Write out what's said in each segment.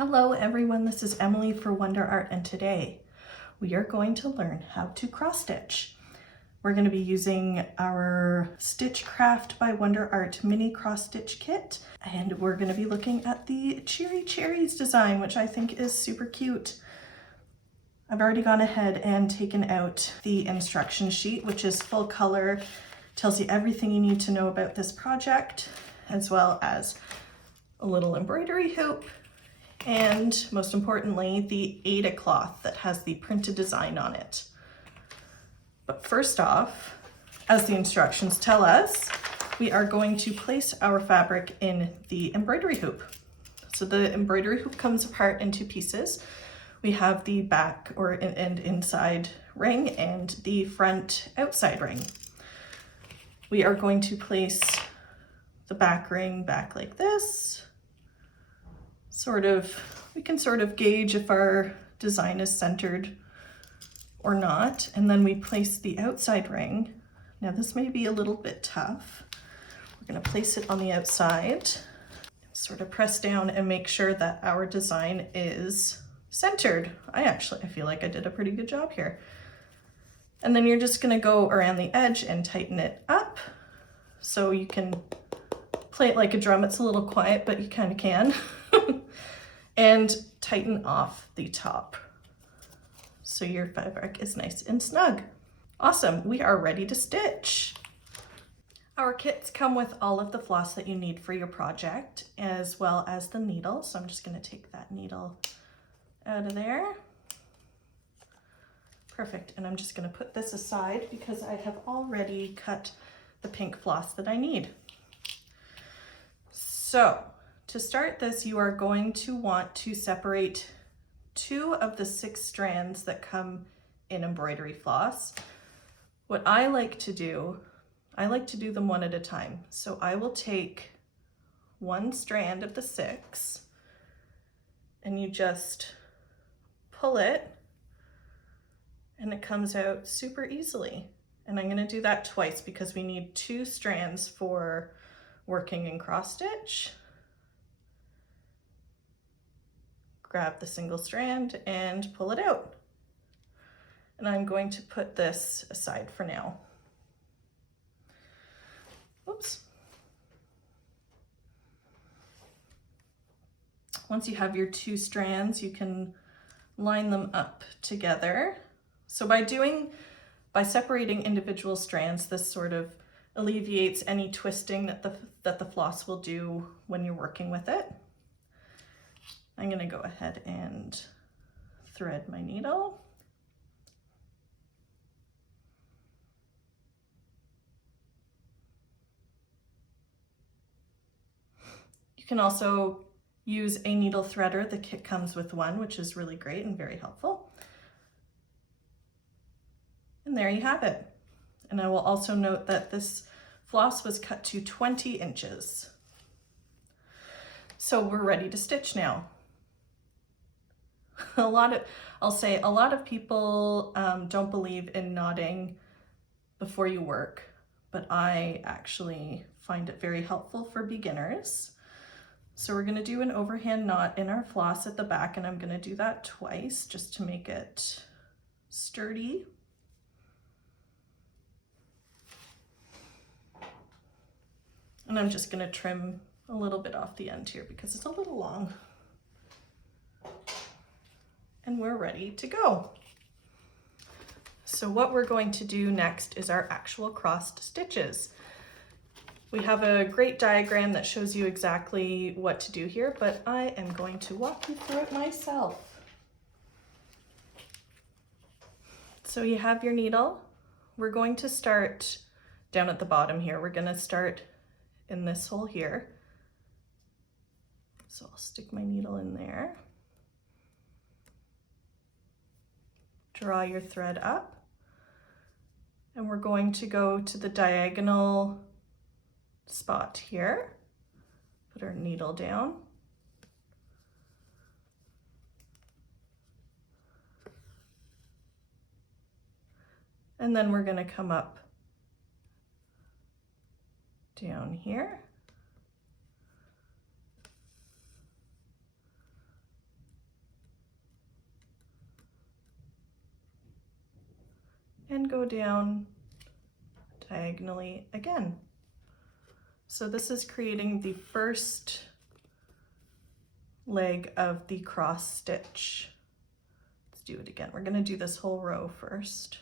Hello everyone, this is Emily for Wonder Art, and today we are going to learn how to cross stitch. We're going to be using our Stitchcraft by Wonder Art mini cross stitch kit, and we're going to be looking at the Cheery Cherries design, which I think is super cute. I've already gone ahead and taken out the instruction sheet, which is full color, tells you everything you need to know about this project, as well as a little embroidery hoop, and most importantly, the Aida cloth that has the printed design on it. But first off, as the instructions tell us, we are going to place our fabric in the embroidery hoop. So the embroidery hoop comes apart in two pieces. We have the back and inside ring and the front outside ring. We are going to place the back ring back like this. We can sort of gauge if our design is centered or not. And then we place the outside ring. Now this may be a little bit tough. We're going to place it on the outside, sort of press down and make sure that our design is centered. I feel like I did a pretty good job here. And then you're just going to go around the edge and tighten it up. So you can play it like a drum. It's a little quiet, but you kind of can. And tighten off the top so your fabric is nice and snug. Awesome, we are ready to stitch. Our kits come with all of the floss that you need for your project, as well as the needle. So I'm just going to take that needle out of there. Perfect, and I'm just going to put this aside because I have already cut the pink floss that I need. So to start this, you are going to want to separate 2 of the 6 strands that come in embroidery floss. What I like to do them one at a time. So I will take 1 strand of the 6 and you just pull it and it comes out super easily. And I'm going to do that twice because we need 2 strands for working in cross stitch. Grab the single strand and pull it out. And I'm going to put this aside for now. Oops. Once you have your 2 strands, you can line them up together. So by separating individual strands, this sort of alleviates any twisting that the floss will do when you're working with it. I'm going to go ahead and thread my needle. You can also use a needle threader. The kit comes with one, which is really great and very helpful. And there you have it. And I will also note that this floss was cut to 20 inches. So we're ready to stitch now. A lot of people don't believe in knotting before you work, but I actually find it very helpful for beginners. So we're going to do an overhand knot in our floss at the back, and I'm going to do that twice just to make it sturdy. And I'm just going to trim a little bit off the end here because it's a little long. And we're ready to go. So what we're going to do next is our actual crossed stitches. We have a great diagram that shows you exactly what to do here, but I am going to walk you through it myself. So you have your needle. We're going to start down at the bottom here. We're going to start in this hole here. So I'll stick my needle in there. Draw your thread up, and we're going to go to the diagonal spot here, put our needle down, and then we're going to come up down here, and go down diagonally again. So this is creating the first leg of the cross stitch. Let's do it again. We're going to do this whole row first.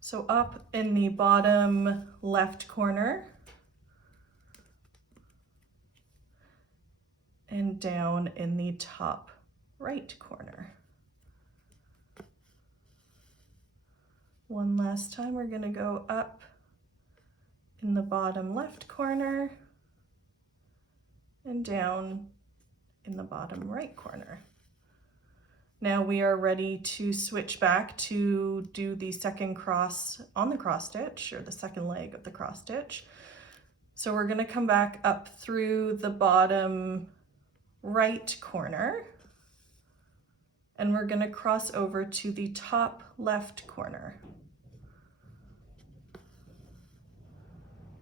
So up in the bottom left corner and down in the top right corner. One last time, we're going to go up in the bottom left corner and down in the bottom right corner. Now we are ready to switch back to do the second cross on the cross stitch, or the second leg of the cross stitch. So we're going to come back up through the bottom right corner, and we're going to cross over to the top left corner.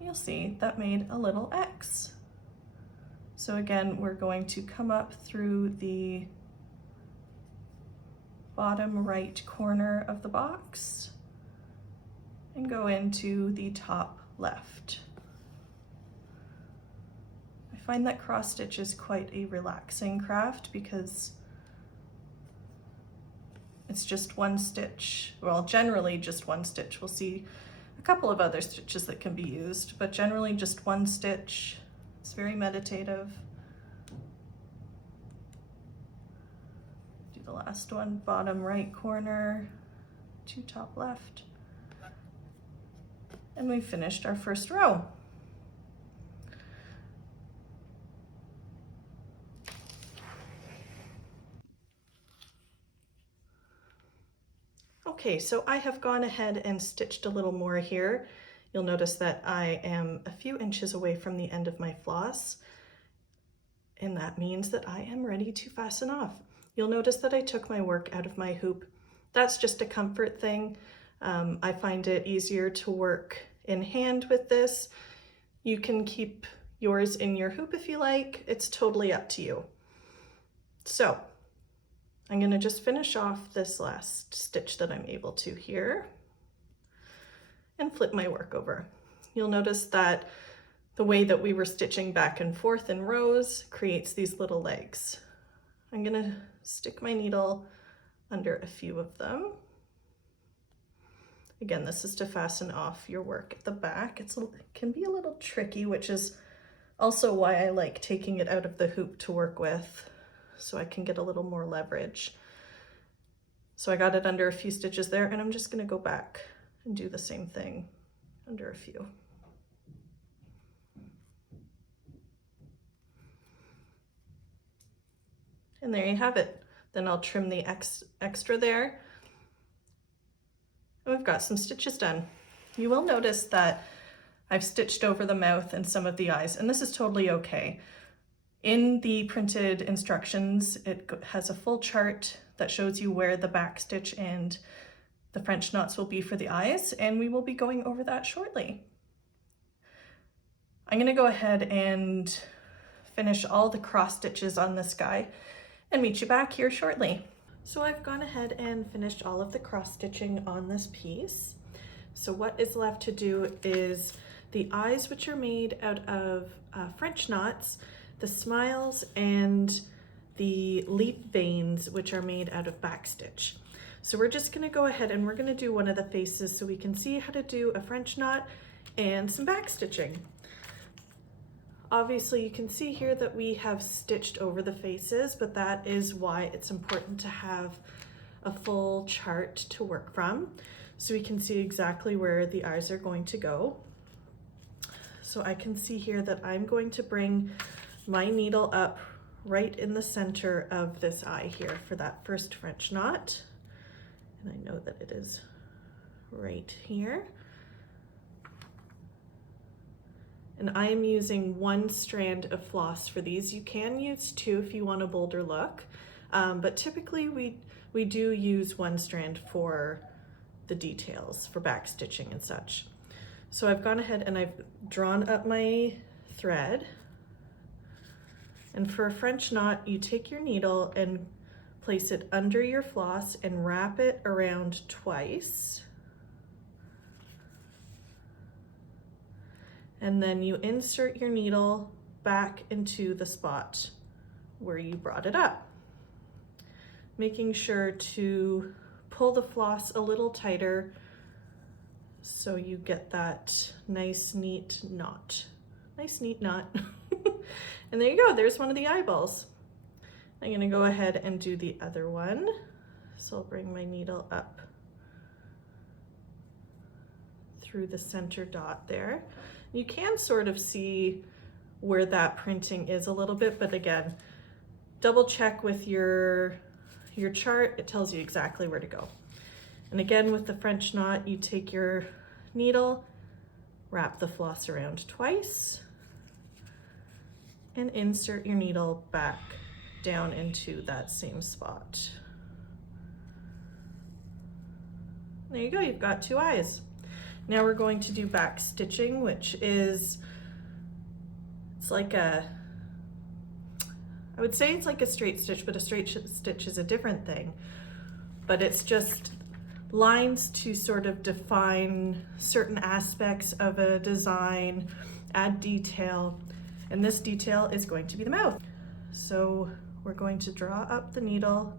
You'll see that made a little X. So again, we're going to come up through the bottom right corner of the box and go into the top left. I find that cross stitch is quite a relaxing craft because it's just one stitch. Well, generally just one stitch. We'll see a couple of other stitches that can be used, but generally just one stitch. It's very meditative. Do the last one, bottom right corner to top left. And we finished our first row. Okay, so I have gone ahead and stitched a little more here. You'll notice that I am a few inches away from the end of my floss, and that means that I am ready to fasten off. You'll notice that I took my work out of my hoop. That's just a comfort thing. I find it easier to work in hand with this. You can keep yours in your hoop if you like. It's totally up to you. So I'm going to just finish off this last stitch that I'm able to here and flip my work over. You'll notice that the way that we were stitching back and forth in rows creates these little legs. I'm going to stick my needle under a few of them. Again, this is to fasten off your work at the back. It can be a little tricky, which is also why I like taking it out of the hoop to work with, so I can get a little more leverage. So I got it under a few stitches there, and I'm just going to go back and do the same thing under a few. And there you have it. Then I'll trim the extra there. And we've got some stitches done. You will notice that I've stitched over the mouth and some of the eyes, and this is totally okay. In the printed instructions, it has a full chart that shows you where the back stitch and the French knots will be for the eyes, and we will be going over that shortly. I'm going to go ahead and finish all the cross stitches on this guy and meet you back here shortly. So I've gone ahead and finished all of the cross stitching on this piece. So what is left to do is the eyes, which are made out of French knots, the smiles, and the leap veins, which are made out of backstitch. So we're just going to go ahead and we're going to do one of the faces so we can see how to do a French knot and some backstitching. Obviously you can see here that we have stitched over the faces, but that is why it's important to have a full chart to work from so we can see exactly where the eyes are going to go. So I can see here that I'm going to bring my needle up right in the center of this eye here for that first French knot. And I know that it is right here. And I am using one strand of floss for these. You can use two if you want a bolder look, but typically we do use one strand for the details, for back stitching and such. So I've gone ahead and I've drawn up my thread. And for a French knot, you take your needle and place it under your floss and wrap it around twice. And then you insert your needle back into the spot where you brought it up. Making sure to pull the floss a little tighter so you get that nice neat knot. Nice neat knot. And there you go, there's one of the eyeballs. I'm gonna go ahead and do the other one. So I'll bring my needle up through the center dot there. You can sort of see where that printing is a little bit, but again, double check with your chart, it tells you exactly where to go. And again, with the French knot, you take your needle, wrap the floss around twice, and insert your needle back down into that same spot. There you go, you've got two eyes. Now we're going to do back stitching, which is, it's like a, I would say it's like a straight stitch, but a straight stitch is a different thing. But it's just lines to sort of define certain aspects of a design, add detail, and this detail is going to be the mouth. So we're going to draw up the needle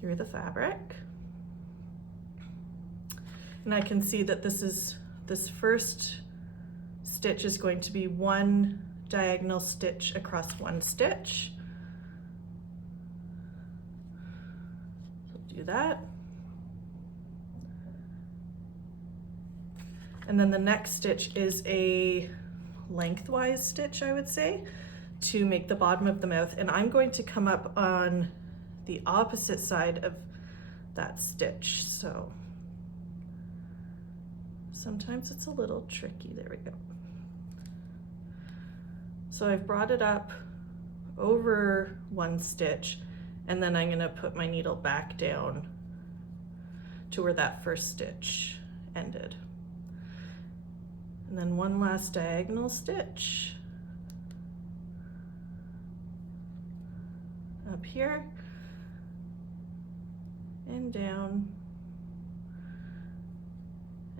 through the fabric. And I can see that this first stitch is going to be one diagonal stitch across one stitch. So do that. And then the next stitch is a lengthwise stitch, I would say, to make the bottom of the mouth. And I'm going to come up on the opposite side of that stitch. So sometimes it's a little tricky. There we go. So I've brought it up over one stitch, and then I'm going to put my needle back down to where that first stitch ended. And then one last diagonal stitch up here and down.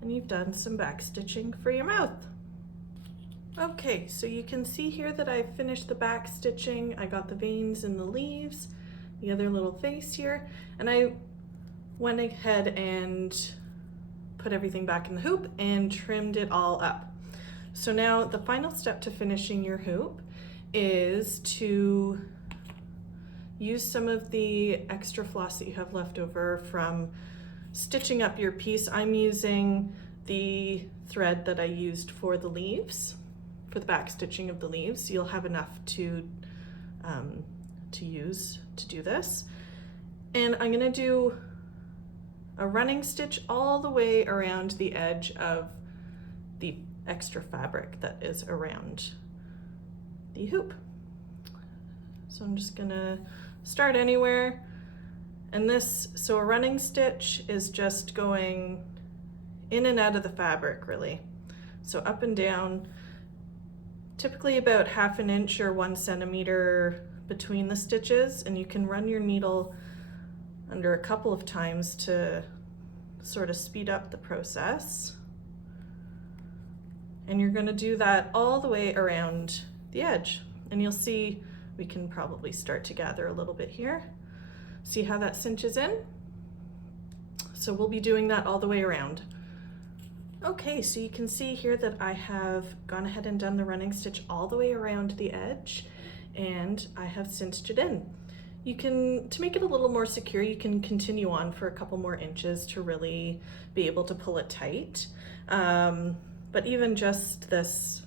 And you've done some back stitching for your mouth. Okay, so you can see here that I finished the back stitching. I got the veins in the leaves, the other little face here, and I went ahead and put everything back in the hoop and trimmed it all up. So now the final step to finishing your hoop is to use some of the extra floss that you have left over from stitching up your piece. I'm using the thread that I used for the leaves, for the back stitching of the leaves. You'll have enough to use to do this. And I'm gonna do a running stitch all the way around the edge of the extra fabric that is around the hoop. So I'm just gonna start anywhere. And this, so a running stitch is just going in and out of the fabric, really. So up and down, typically about 1/2 inch or 1 centimeter between the stitches, and you can run your needle under a couple of times to sort of speed up the process. And you're going to do that all the way around the edge. And you'll see we can probably start to gather a little bit here. See how that cinches in? So we'll be doing that all the way around. Okay, so you can see here that I have gone ahead and done the running stitch all the way around the edge, and I have cinched it in. You can, to make it a little more secure, you can continue on for a couple more inches to really be able to pull it tight. But even just this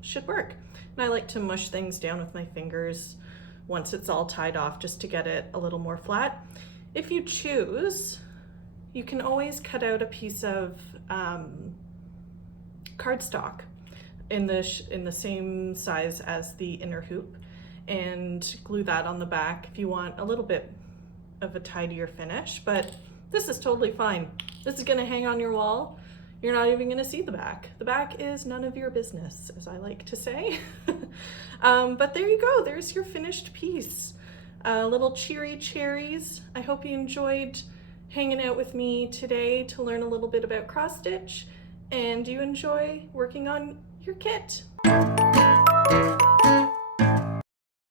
should work. And I like to mush things down with my fingers once it's all tied off, just to get it a little more flat. If you choose, you can always cut out a piece of cardstock in the same size as the inner hoop and glue that on the back if you want a little bit of a tidier finish, but this is totally fine. This is gonna hang on your wall. You're not even gonna see the back. The back is none of your business, as I like to say. But there you go, there's your finished piece. Little cheery cherries. I hope you enjoyed hanging out with me today to learn a little bit about cross stitch, and you enjoy working on your kit.